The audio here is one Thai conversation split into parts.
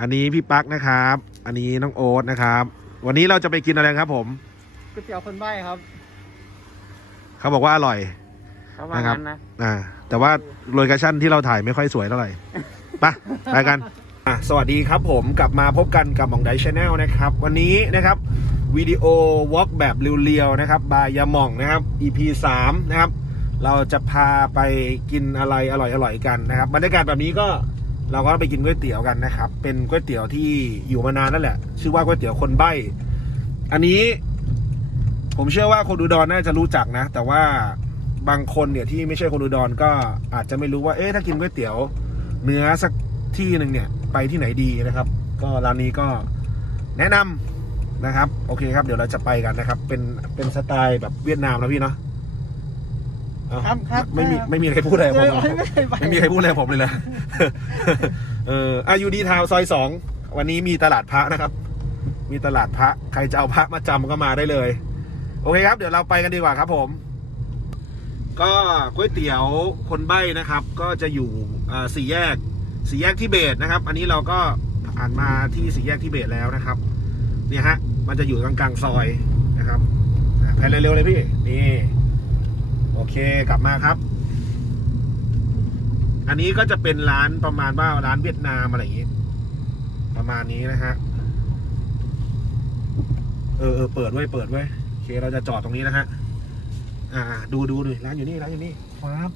อันนี้พี่ปักนะครับ อันนี้น้องโอ๊ตนะครับ วันนี้เราจะไปกินอะไรครับ ผมก๋วยเตี๋ยวคนใบ้ครับเขาบอกว่าอร่อยเขาว่านะครับงั้นนะอ่าแต่ว่าโลเคชั่นที่เราถ่ายไม่ค่อยสวยเท่าไหร่ไปไปกันอะสวัสดีครับผมกลับมาพบกันกับหมองไดชาแนลนะครับ วันนี้นะครับวิดีโอวอล์กแบบเรียวๆนะครับบายยาหม่องนะครับ EP 3นะครับ เราจะพาไปกินอะไรอร่อยๆกันนะครับบรรยากาศแบบนี้ก็ เราก็ไปกินก๋วยเตี๋ยวกันนะครับ เป็นก๋วยเตี๋ยวที่อยู่มานานนั่นแหละ ชื่อว่าก๋วยเตี๋ยวคนใบ้ อันนี้ ผมเชื่อว่าคนอุดรน่าจะรู้จักนะ แต่ว่าบางคนเนี่ยที่ไม่ใช่คนอุดรก็อาจจะไม่รู้ว่า เอ๊ะถ้ากินก๋วยเตี๋ยว เนื้อสักที่หนึ่งเนี่ย ไปที่ไหนดีนะครับ ก็ร้านนี้ก็แนะนำนะครับ โอเคครับ เดี๋ยวเราจะไปกันนะครับ เป็นเป็นสไตล์แบบเวียดนามนะพี่เนาะ ครับครับไม่มีไม่มีใครพูดอะไรกับผมเหรอไม่เคยไปไม่มีใครพูดอะไรกับผมเลยเลยเอออายุดีทาวซอยสองวันนี้มีตลาดพระนะครับ มีตลาดพระใครจะเอาพระมาจำก็มาได้เลย โอเคครับ เดี๋ยวเราไปกันดีกว่าครับผม ก็ก๋วยเตี๋ยวคนใบ้นะครับ ก็จะอยู่อ่าสี่แยกสี่แยกที่เบตนะครับ อันนี้เราก็ผ่านมาที่สี่แยกที่เบตแล้วนะครับเนี่ยฮะมันจะอยู่กลางกลางๆซอยนะครับอะไปเร็วๆเลยพี่นี่โอ เคกลับมาครับ อันนี้ก็จะเป็นร้านประมาณว่าร้านเวียดนามอะไรอย่างงี้ ประมาณนี้นะฮะ เออเออเปิดไว้เปิดไว้โอเคเราจะจอดตรงนี้นะฮะ อ่า ดูดูดูร้านอยู่นี่ร้านอยู่นี่ครับ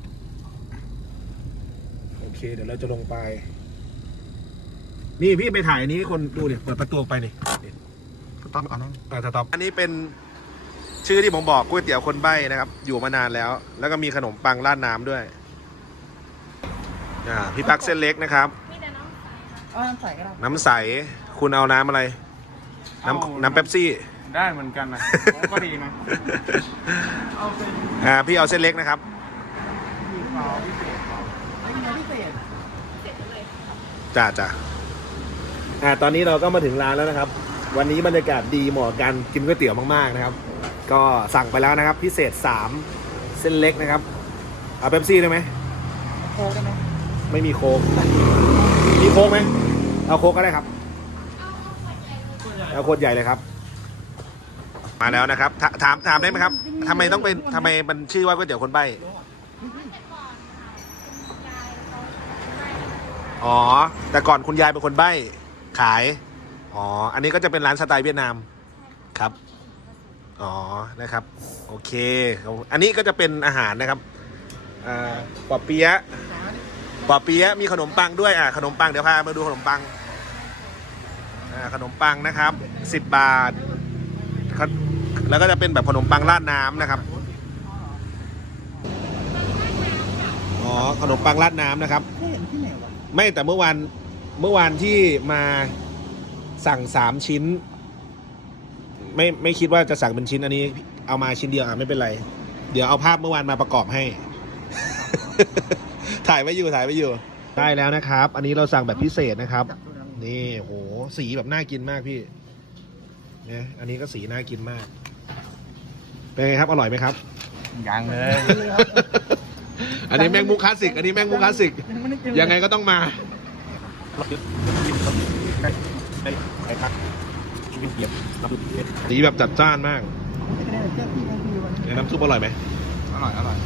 โอเค เดี๋ยวเราจะลงไป นี่พี่ไปถ่ายอันนี้ให้คนดูเนี่ยเปิดประตูออกไปนี่ต้องเอานั่งอ่าสต็อปอันนี้เป็น ชื่อที่ผมบอกก๋วยเตี๋ยวคนใบ้นะครับ อยู่มานานแล้ว แล้วก็มีขนมปังราดน้ำด้วยอ่าพี่ปักเส้นเล็กนะครับเอาน้ำใส่ก็ได้น้ำใสคุณเอาน้ำอะไร น้ำน้ำเป๊ปซี่ ได้เหมือนกันนะผมก็ดีนะ เอาเป็นอ่าพี่เอาเส้นเล็กนะครับมีขาวพิเศษครับไม่มีพิเศษจ้าจ้าอ่าตอนนี้เราก็มาถึงร้านแล้วนะครับ วันนี้บรรยากาศดีเหมาะกับการกินก๋วยเตี๋ยวมากๆนะครับ ก็สั่งไปแล้วนะครับ พิเศษสามเส้นเล็กนะครับ เอาเป๊ปซี่ได้ไหมโค้กได้ไหมไม่มีโค้กมีโค้กไหมเอาโค้กก็ได้ครับเอาขวดใหญ่เลยครับ มาแล้วนะครับถถามถามได้ไหมครับทำไมต้องเป็นทำไมมันชื่อว่าก๋วยเตี๋ยวคนใบ้อ๋อ แต่ก่อนคุณยายเป็นคนใบ้ขาย อ๋อ อันนี้ก็จะเป็นร้านสไตล์เวียดนามครับ อ๋อ นะครับ โอเคอันนี้ก็จะเป็นอาหารนะครับอ่าปอเปี๊ยะปอเปี๊ยะมีขนมปังด้วยอะขนมปังเดี๋ยวพามาดูขนมปังอ่าขนมปังนะครับสิบบาท แล้วก็จะเป็นแบบขนมปังราดน้ำนะครับอ๋อขนมปังราดน้ำนะครับ ไม่เห็นที่ไหนวะไม่แต่เมื่อวานเมื่อวานที่มาสั่งสามชิ้น ไม่ไม่คิดว่าจะสั่งเป็นชิ้นอันนี้ เอามาชิ้นเดียวอะไม่เป็นไร เดี๋ยวเอาภาพเมื่อวานมาประกอบให้ ถ่ายไว้อยู่ถ่ายไว้อยู่ ได้แล้วนะครับ อันนี้เราสั่งแบบพิเศษนะครับจับดูนะนี่โหสีแบบน่ากินมากพี่เนี่ยอันนี้ก็สีน่ากินมาก เป็นไงครับอร่อยไหมครับ ยังเลย อันนี้แมงมุกคลาสสิก อันนี้แมงมุกคลาสสิกไม่ได้กินยังไงก็ต้องมา สีแบบจัดจ้านมากไม่ได้เจ้าพี่นั่นคือวันนี้น้ำซุปอร่อยไหมอร่อยอร่อย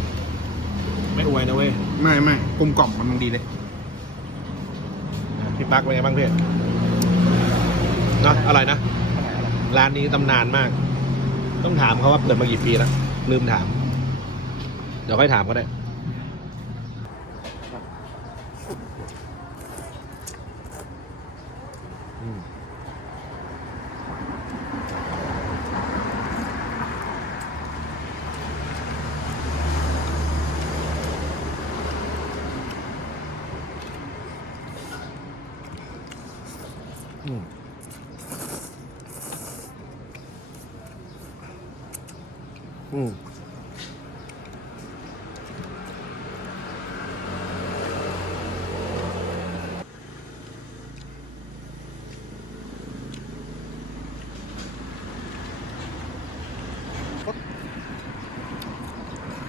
ไม่อวยนะเว้ย ไม่ไม่กลมกล่อมมันดีเลยพี่ปักเป็นไงบ้างเพื่อนเนาะอร่อยนะ ร้านนี้ตำนานมาก ต้องถามเขาว่าเปิดมากี่ปีแล้ว ลืมถาม เดี๋ยวค่อยถามก็ได้อืม อืมอืม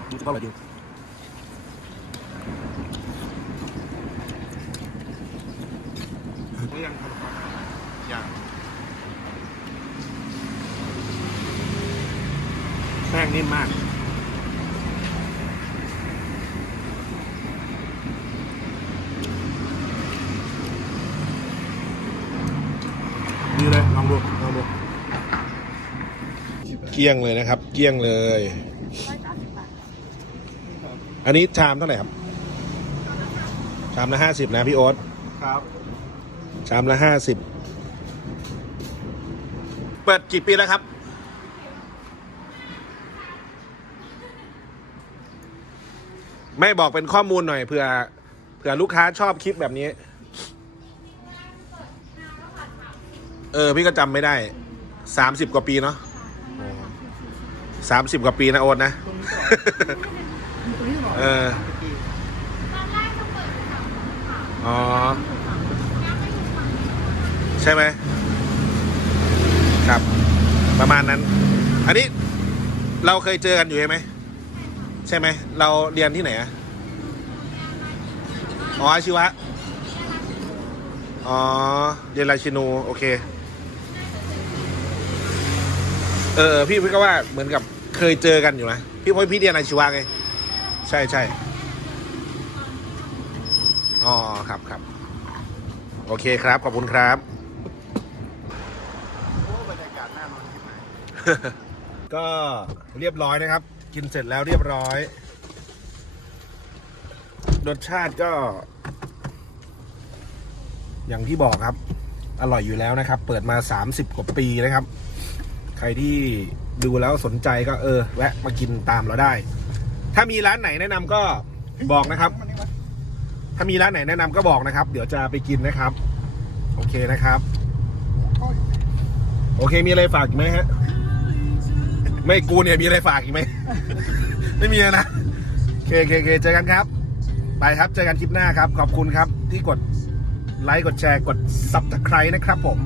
ดูเท่าไหร่ดี อย่าง แป้งนิ่มมาก ดีเลย ลองดู ลองดู เกลี้ยงเลยนะครับ เกลี้ยงเลย อันนี้ชามเท่าไหร่ครับ ชามละห้าสิบนะพี่โอ๊ต ครับ ชามละห้าสิบ เปิดกี่ปีแล้วครับ ไม่บอกเป็นข้อมูลหน่อยเผื่อเผื่อลูกค้าชอบคลิปแบบนี้ เออ พี่ก็จำไม่ได้สามสิบกว่าปีเนาะสามสิบกว่าปีนะโอ๊ตนะ เอออ๋อ ใช่ไหมครับ ประมาณนั้น อันนี้เราเคยเจอกันอยู่ใช่ไหม ใช่ไหม เราเรียนที่ไหนอะอ๋ออาชีวะ อ๋อ เรียนราชินู โอเค เออ พี่พี่ก็ว่าเหมือนกับเคยเจอกันอยู่นะ พี่เพราะพี่เรียนอาชีวะไง ใช่ใช่อ๋อ ครับครับ โอเคครับ ขอบคุณครับโอ้บรรยากาศน่านอนที่ไหนก็เรียบร้อยนะครับ กินเสร็จแล้วเรียบร้อย รสชาติก็ อย่างที่บอกครับ อร่อยอยู่แล้วนะครับ เปิดมา 30 กว่าปีนะครับ ใครที่ดูแล้วสนใจก็เออ แวะมากินตามเราได้ ถ้ามีร้านไหนแนะนำก็บอกนะครับ ถ้ามีร้านไหนแนะนำก็บอกนะครับ เดี๋ยวจะไปกินนะครับ โอเคนะครับ โอเคมีอะไรฝากอีกไหมฮะ ไม่กูเนี่ยมีอะไรฝากอีกไหม ไม่มีนะโอเคโอเคเคเจอกันครับ ไปครับเจอกันคลิปหน้าครับ ขอบคุณครับ ที่กดไลค์กดแชร์กด s u b สไครต์นะครับผม